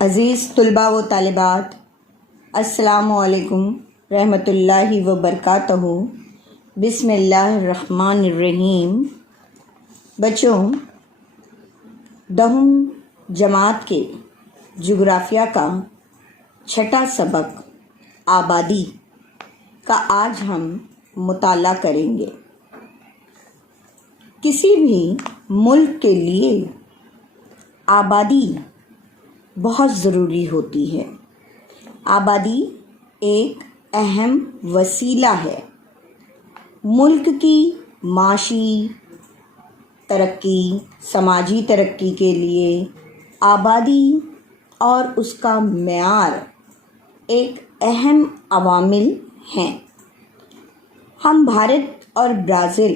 عزیز طلباء و طالبات، السلام علیکم رحمۃ اللہ وبرکاتہ۔ بسم اللہ الرحمن الرحیم۔ بچوں، 10 جماعت کے جغرافیہ کا 6 سبق آبادی کا آج ہم مطالعہ کریں گے۔ کسی بھی ملک کے لیے آبادی بہت ضروری ہوتی ہے۔ آبادی ایک اہم وسیلہ ہے ملک کی معاشی ترقی، سماجی ترقی کے لیے۔ آبادی اور اس کا معیار ایک اہم عوامل ہیں۔ ہم بھارت اور برازیل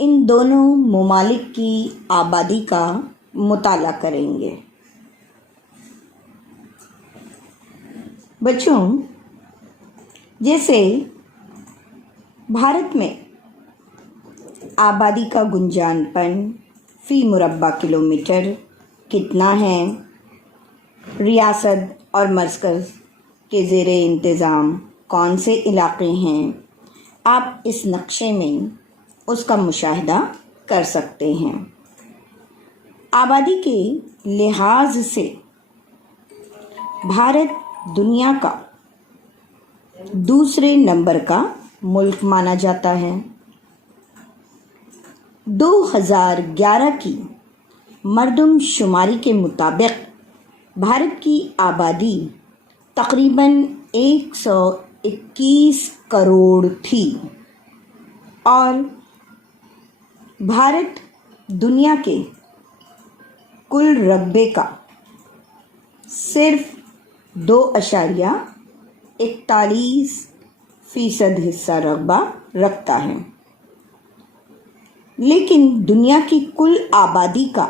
ان دونوں ممالک کی آبادی کا مطالعہ کریں گے۔ بچوں، جیسے بھارت میں آبادی کا گنجان پن فی مربع کلومیٹر کتنا ہے؟ ریاست اور مرکز کے زیر انتظام کون سے علاقے ہیں؟ آپ اس نقشے میں اس کا مشاہدہ کر سکتے ہیں۔ آبادی کے لحاظ سے بھارت دنیا کا دوسرے نمبر کا ملک مانا جاتا ہے۔ 2011 کی مردم شماری کے مطابق بھارت کی آبادی تقریباً 121 کروڑ تھی اور بھارت دنیا کے کل رقبے کا صرف 2.41% حصہ رقبہ رکھتا ہے، لیکن دنیا کی کل آبادی کا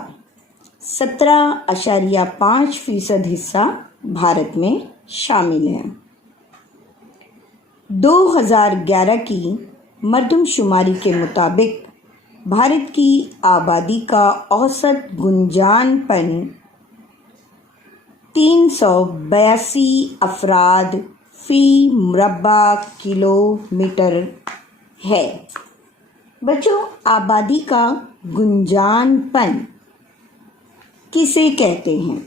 17.5% حصہ بھارت میں شامل ہے۔ 2011 کی مردم شماری کے مطابق بھارت کی آبادی کا اوسط گنجان پن 382 افراد فی مربع کلومیٹر ہے۔ بچوں، آبادی کا گنجان پن کسے کہتے ہیں؟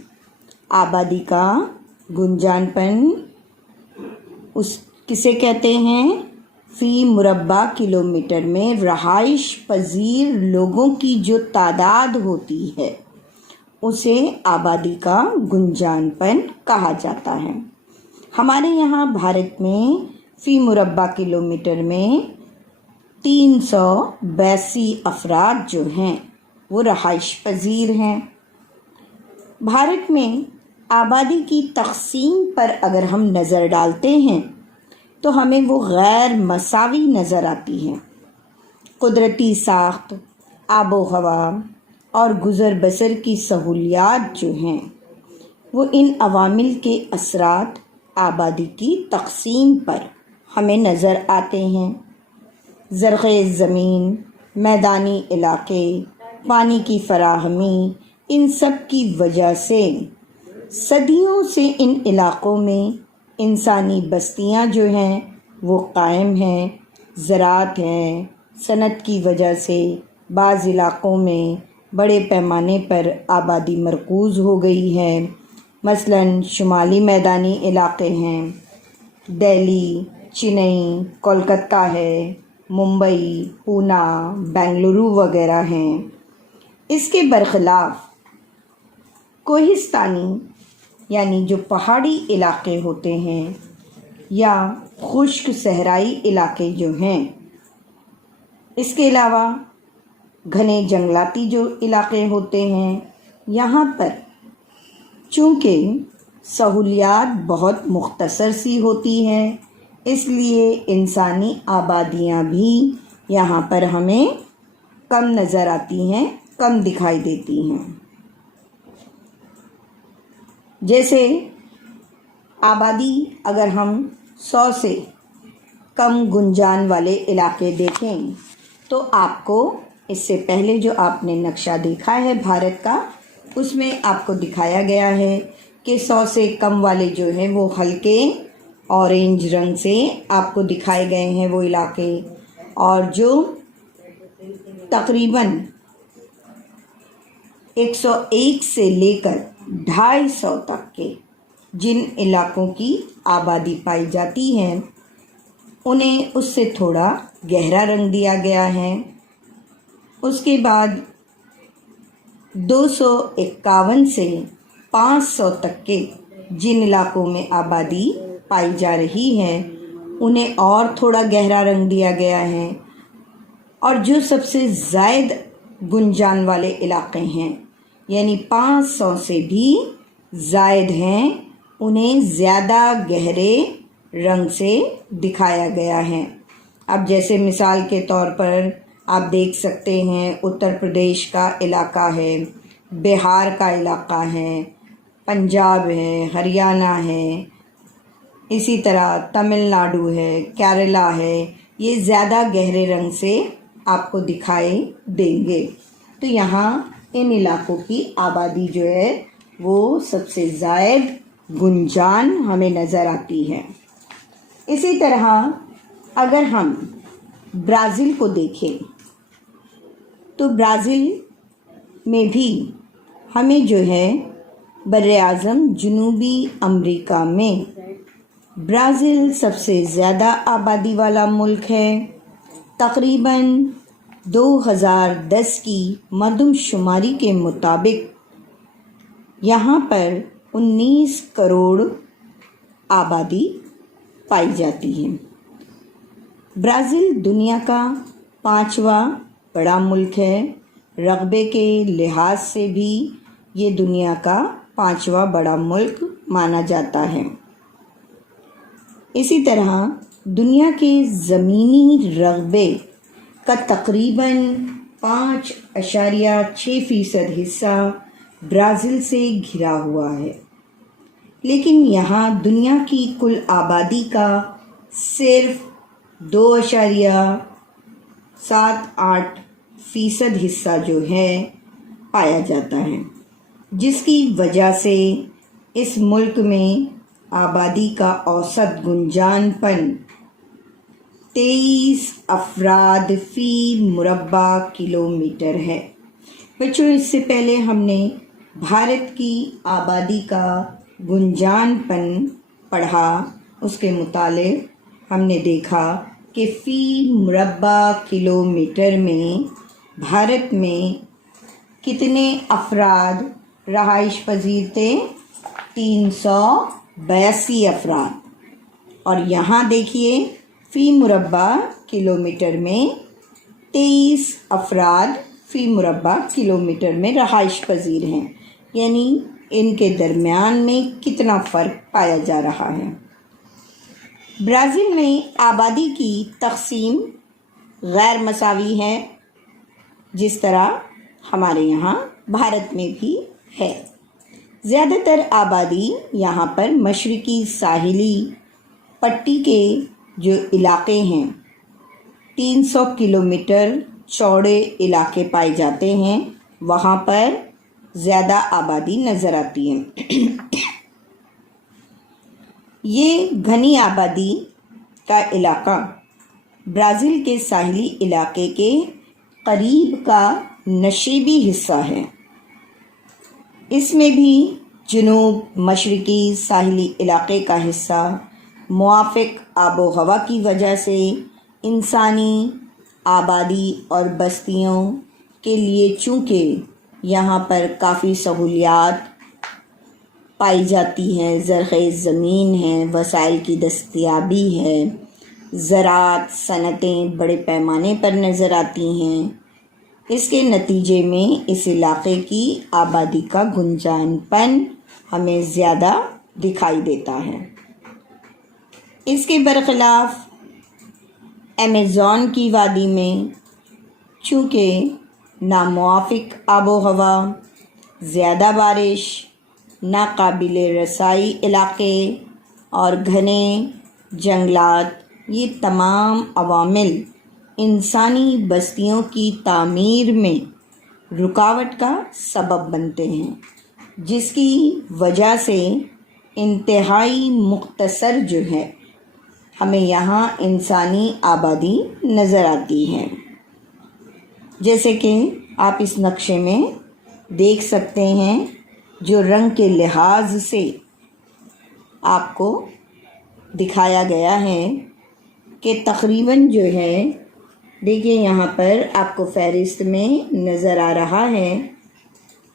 آبادی کا گنجان پن کسے کہتے ہیں؟ فی مربع کلومیٹر میں رہائش پذیر لوگوں کی جو تعداد ہوتی ہے اسے آبادی کا گنجان پن کہا جاتا ہے۔ ہمارے یہاں بھارت میں فی مربع کلومیٹر میں 382 افراد جو ہیں وہ رہائش پذیر ہیں۔ بھارت میں آبادی کی تقسیم پر اگر ہم نظر ڈالتے ہیں تو ہمیں وہ غیر مساوی نظر آتی ہے۔ قدرتی ساخت، آب و ہوا اور گزر بسر کی سہولیات جو ہیں وہ ان عوامل کے اثرات آبادی کی تقسیم پر ہمیں نظر آتے ہیں۔ زرخیز زمین، میدانی علاقے، پانی کی فراہمی، ان سب کی وجہ سے صدیوں سے ان علاقوں میں انسانی بستیاں جو ہیں وہ قائم ہیں۔ زراعت ہیں، صنعت کی وجہ سے بعض علاقوں میں بڑے پیمانے پر آبادی مرکوز ہو گئی ہے۔ مثلاً شمالی میدانی علاقے ہیں، دہلی، چنئی، کولکتہ ہے، ممبئی، پونا، بنگلورو وغیرہ ہیں۔ اس کے برخلاف کوہستانی یعنی جو پہاڑی علاقے ہوتے ہیں یا خشک صحرائی علاقے جو ہیں، اس کے علاوہ گھنے جنگلاتی جو علاقے ہوتے ہیں، یہاں پر چونکہ سہولیات بہت مختصر سی ہوتی ہیں، اس لیے انسانی آبادیاں بھی یہاں پر ہمیں کم نظر آتی ہیں، کم دکھائی دیتی ہیں۔ جیسے آبادی اگر ہم 100 سے کم گنجان والے علاقے دیکھیں تو آپ کو اس سے پہلے جو آپ نے نقشہ دیکھا ہے بھارت کا، اس میں آپ کو دکھایا گیا ہے کہ 100 سے کم والے جو ہیں وہ ہلکے اورینج رنگ سے آپ کو دکھائے گئے ہیں وہ علاقے، اور جو تقریباً 101 سے لے کر 250 تک کے جن علاقوں کی آبادی پائی جاتی ہے انہیں اس سے تھوڑا گہرا رنگ دیا گیا ہے۔ اس کے بعد 251 سے 500 تک کے جن علاقوں میں آبادی پائی جا رہی ہے انہیں اور تھوڑا گہرا رنگ دیا گیا ہے، اور جو سب سے زائد گنجان والے علاقے ہیں یعنی 500 سے بھی زائد ہیں انہیں زیادہ گہرے رنگ سے دکھایا گیا ہے۔ اب جیسے مثال کے طور پر آپ دیکھ سکتے ہیں اتر پردیش کا علاقہ ہے، بہار کا علاقہ ہے، پنجاب ہے، ہریانہ ہے، اسی طرح تمل ناڈو ہے، کیرلا ہے، یہ زیادہ گہرے رنگ سے آپ کو دکھائی دیں گے۔ تو یہاں ان علاقوں کی آبادی جو ہے وہ سب سے زائد گنجان ہمیں نظر آتی ہے۔ اسی طرح اگر ہم برازیل کو دیکھیں تو برازیل میں بھی ہمیں جو ہے براعظم جنوبی امریکہ میں برازیل سب سے زیادہ آبادی والا ملک ہے۔ تقریباً 2010 کی مردم شماری کے مطابق یہاں پر 19 کروڑ آبادی پائی جاتی ہے۔ برازیل دنیا کا 5واں بڑا ملک ہے، رقبے کے لحاظ سے بھی یہ دنیا کا 5واں بڑا ملک مانا جاتا ہے۔ اسی طرح دنیا کے زمینی رقبے کا تقریباً 5.6% حصہ برازیل سے گھرا ہوا ہے، لیکن یہاں دنیا کی کل آبادی کا صرف 2.78% حصہ جو ہے پایا جاتا ہے، جس کی وجہ سے اس ملک میں آبادی کا اوسط گنجان پن 23 افراد فی مربع کلومیٹر ہے۔ بچوں، اس سے پہلے ہم نے بھارت کی آبادی کا گنجان پن پڑھا، اس کے متعلق ہم نے دیکھا کہ فی مربع کلومیٹر میں بھارت میں کتنے افراد رہائش پذیر تھے؟ 382 افراد، اور یہاں دیکھیے فی مربع کلومیٹر میں 23 افراد فی مربع کلومیٹر میں رہائش پذیر ہیں، یعنی ان کے درمیان میں کتنا فرق پایا جا رہا ہے۔ برازیل میں آبادی کی تقسیم غیر مساوی ہے، جس طرح ہمارے یہاں بھارت میں بھی ہے۔ زیادہ تر آبادی یہاں پر مشرقی ساحلی پٹی کے جو علاقے ہیں 300 کلومیٹر چوڑے علاقے پائے جاتے ہیں، وہاں پر زیادہ آبادی نظر آتی ہے۔ یہ گھنی آبادی کا علاقہ برازیل کے ساحلی علاقے کے قریب کا نشیبی حصہ ہے۔ اس میں بھی جنوب مشرقی ساحلی علاقے کا حصہ موافق آب و ہوا کی وجہ سے انسانی آبادی اور بستیوں کے لیے چونکہ یہاں پر کافی سہولیات پائی جاتی ہیں، زرخیز زمین ہے، وسائل کی دستیابی ہے، زراعت صنعتیں بڑے پیمانے پر نظر آتی ہیں، اس کے نتیجے میں اس علاقے کی آبادی کا گنجان پن ہمیں زیادہ دکھائی دیتا ہے۔ اس کے برخلاف ایمیزون کی وادی میں چونکہ ناموافق آب و ہوا، زیادہ بارش، ناقابل رسائی علاقے اور گھنے جنگلات، یہ تمام عوامل انسانی بستیوں کی تعمیر میں رکاوٹ کا سبب بنتے ہیں۔ جس کی وجہ سے انتہائی مختصر جو ہے ہمیں یہاں انسانی آبادی نظر آتی ہے. جیسے کہ آپ اس نقشے میں دیکھ سکتے ہیں، جو رنگ کے لحاظ سے آپ کو دکھایا گیا ہے کہ تقریباً جو ہے، دیکھیے یہاں پر آپ کو فہرست میں نظر آ رہا ہے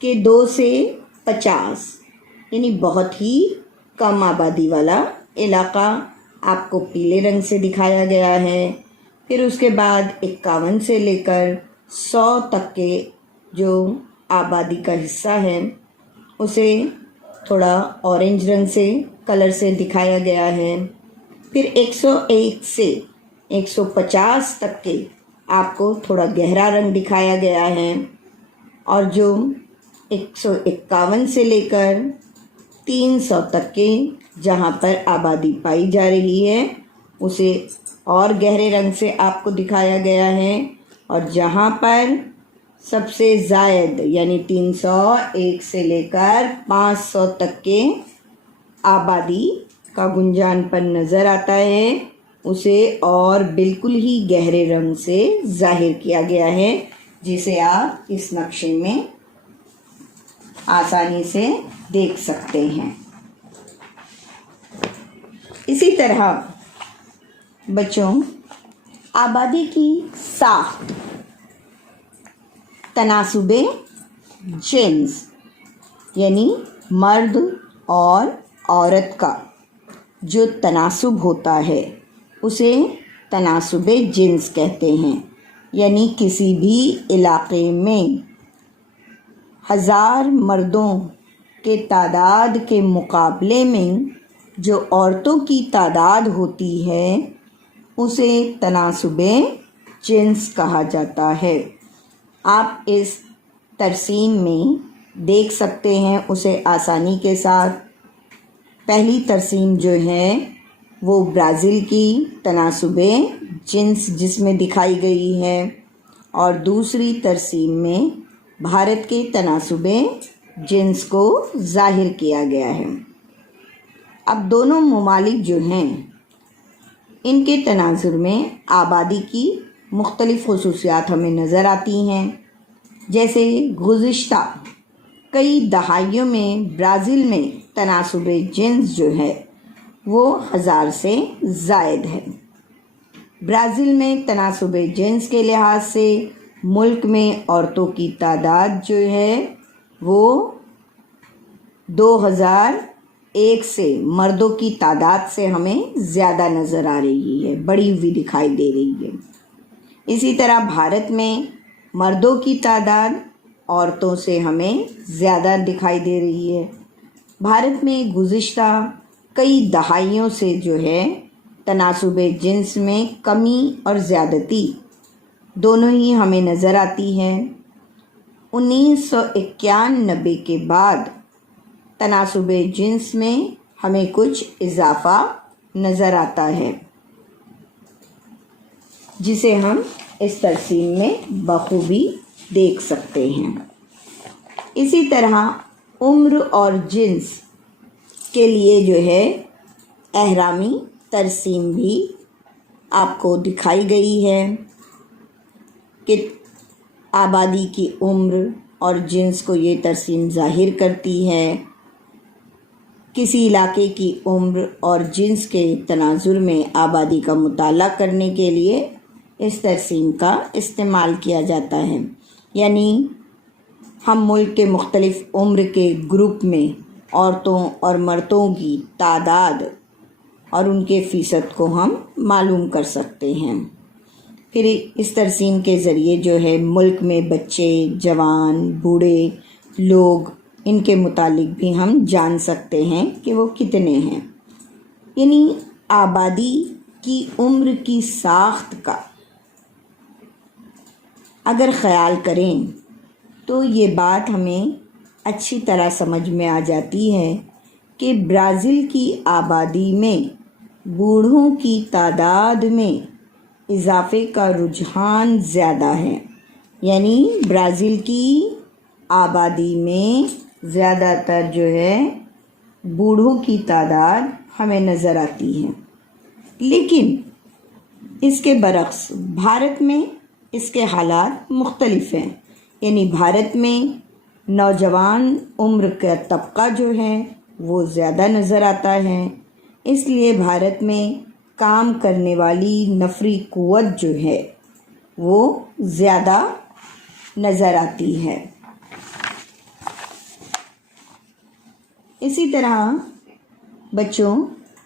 کہ 2 سے 50 یعنی بہت ہی کم آبادی والا علاقہ آپ کو پیلے رنگ سے دکھایا گیا ہے. پھر اس کے بعد 51 سے لے کر 100 تک کے جو آبادی کا حصہ ہے اسے تھوڑا اورنج رنگ سے کلر سے دکھایا گیا ہے. پھر 101 سے 150 تک کے آپ کو تھوڑا گہرا رنگ دکھایا گیا ہے، اور جو 151 سے لے کر 300 تک کے جہاں پر آبادی پائی جا رہی ہے اسے اور گہرے رنگ سے آپ کو دکھایا گیا ہے، اور جہاں پر سب سے زائد یعنی 301 سے لے کر 500 تک کے آبادی کا گنجان پن نظر آتا ہے اسے اور بالکل ہی گہرے رنگ سے ظاہر کیا گیا ہے، جسے آپ اس نقشے میں آسانی سے دیکھ سکتے ہیں. اسی طرح بچوں، آبادی کی ساخت، تناسب جنس یعنی مرد اور عورت کا جو تناسب ہوتا ہے اسے تناسب جنس کہتے ہیں. یعنی کسی بھی علاقے میں 1000 مردوں کے تعداد کے مقابلے میں جو عورتوں کی تعداد ہوتی ہے اسے تناسب جنس کہا جاتا ہے. آپ اس ترسیم میں دیکھ سکتے ہیں اسے آسانی کے ساتھ. پہلی ترسیم جو ہے وہ برازیل کی تناسب جنس جس میں دکھائی گئی ہے، اور دوسری ترسیم میں بھارت کے تناسب جنس کو ظاہر کیا گیا ہے. اب دونوں ممالک جو ہیں ان کے تناظر میں آبادی کی مختلف خصوصیات ہمیں نظر آتی ہیں. جیسے گزشتہ کئی دہائیوں میں برازیل میں تناسب جنس جو ہے وہ 1000 سے زائد ہے. برازیل میں تناسب جنس کے لحاظ سے ملک میں عورتوں کی تعداد جو ہے وہ 2001 سے مردوں کی تعداد سے ہمیں زیادہ نظر آ رہی ہے، بڑی ہوئی دکھائی دے رہی ہے. اسی طرح بھارت میں مردوں کی تعداد عورتوں سے ہمیں زیادہ دکھائی دے رہی ہے. بھارت میں گزشتہ کئی دہائیوں سے جو ہے تناسب جنس میں کمی اور زیادتی دونوں ہی ہمیں نظر آتی ہے. 1991 کے بعد تناسب جنس میں ہمیں کچھ اضافہ نظر آتا ہے، جسے ہم اس ترسیم میں بخوبی دیکھ سکتے ہیں. اسی طرح عمر اور جنس کے لیے جو ہے اہرامی ترسیم بھی آپ کو دکھائی گئی ہے کہ آبادی کی عمر اور جنس کو یہ ترسیم ظاہر کرتی ہے. کسی علاقے کی عمر اور جنس کے تناظر میں آبادی کا مطالعہ کرنے کے لیے اس ترسیم کا استعمال کیا جاتا ہے. یعنی ہم ملک کے مختلف عمر کے گروپ میں عورتوں اور مردوں کی تعداد اور ان کے فیصد کو ہم معلوم کر سکتے ہیں. پھر اس ترسیم کے ذریعے جو ہے ملک میں بچے، جوان، بوڑھے لوگ ان کے متعلق بھی ہم جان سکتے ہیں کہ وہ کتنے ہیں. یعنی آبادی کی عمر کی ساخت کا اگر خیال کریں تو یہ بات ہمیں اچھی طرح سمجھ میں آ جاتی ہے کہ برازیل کی آبادی میں بوڑھوں کی تعداد میں اضافے کا رجحان زیادہ ہے. یعنی برازیل کی آبادی میں زیادہ تر جو ہے بوڑھوں کی تعداد ہمیں نظر آتی ہے، لیکن اس کے برعکس بھارت میں اس کے حالات مختلف ہیں، یعنی بھارت میں نوجوان عمر کا طبقہ جو ہے وہ زیادہ نظر آتا ہے، اس لیے بھارت میں کام کرنے والی نفری قوت جو ہے وہ زیادہ نظر آتی ہے۔ اسی طرح بچوں،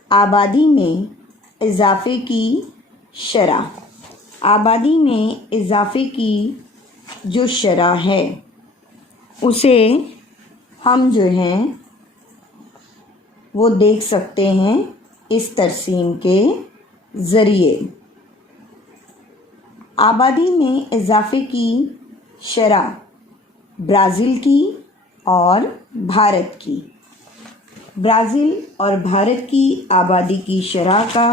آبادی میں اضافے کی شرح، آبادی میں اضافے کی جو شرح ہے اسے ہم جو ہیں وہ دیکھ سکتے ہیں اس ترسیم کے ذریعے۔ آبادی میں اضافے کی شرح برازیل کی اور بھارت کی، برازیل اور بھارت کی آبادی کی شرح کا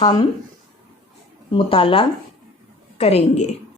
ہم مطالعہ کریں گے۔